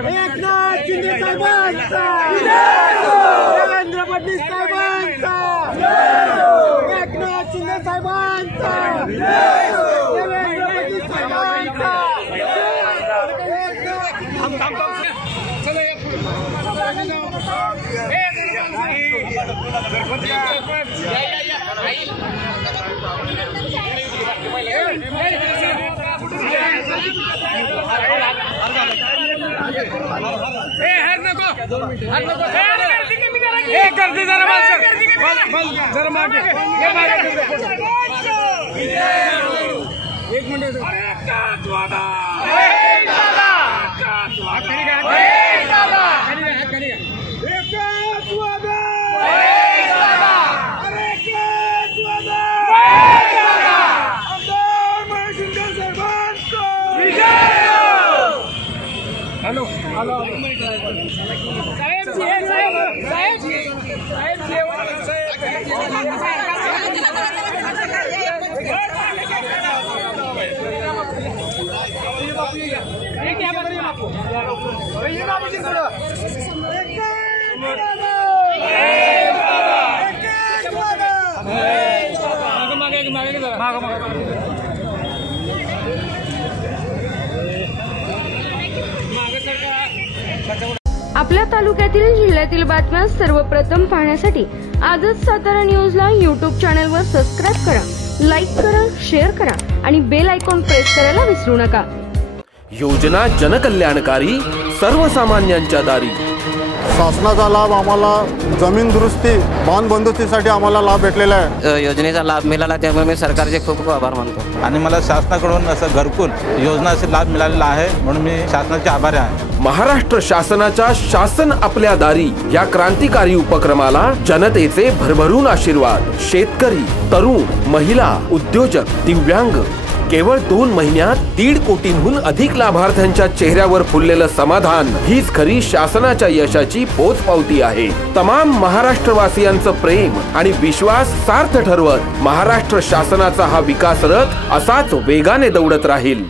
एकनाथ शिंदे साहेबांचा देवेंद्र फडणवीस साहेबांचा एकनाथ शिंदे साहेबांचा देवेंद्र फडणवीस साहेबांचा गर्दी जरा जरा मागे एक मिनिट हेलो हेलो आपल्या तालुक्यातील जिल्ह्यातील बातम्या सर्वप्रथम पाहण्यासाठी आजच सातारा न्यूजला यूट्यूब चॅनलवर सबस्क्राइब करा, लाईक करा, शेअर करा आणि बेल आयकॉन प्रेस करायला विसरू नका। योजना जनकल्याणकारी, सर्वसामान्यांच्या दारी। शासनाचा लाभ आम्हाला जमीन दुरुस्ती बांध बंदुकीसाठी आम्हाला लाभ भेटलेला आहे। योजनेचा लाभ मिळाला त्यामुळे मी सरकारचे खूप खूप आभार मानतो आणि मला शासनाकडून असं घरकुल योजनाचा लाभ मिळालेला आहे म्हणून मी शासनाचे आभारी आहे। महाराष्ट्र शासनाच्या शासन आपल्या दारी या क्रांतिकारी उपक्रमाला जनतेचे भरभरून आशीर्वाद। शेतकरी, तरुण, महिला, उद्योजक, दिव्यांग केवळ 2 महिन्यात 1.5 कोटींहून अधिक लाभार्थ्यांच्या चेहऱ्यावर फुललेलं समाधान हीच खरी शासनाच्या यशाची पोचपावती आहे। तमाम महाराष्ट्रवासियांचं प्रेम आणि विश्वास सार्थ ठरवत महाराष्ट्र शासनाचा हा विकास रथ असाच वेगाने दौडत राहील।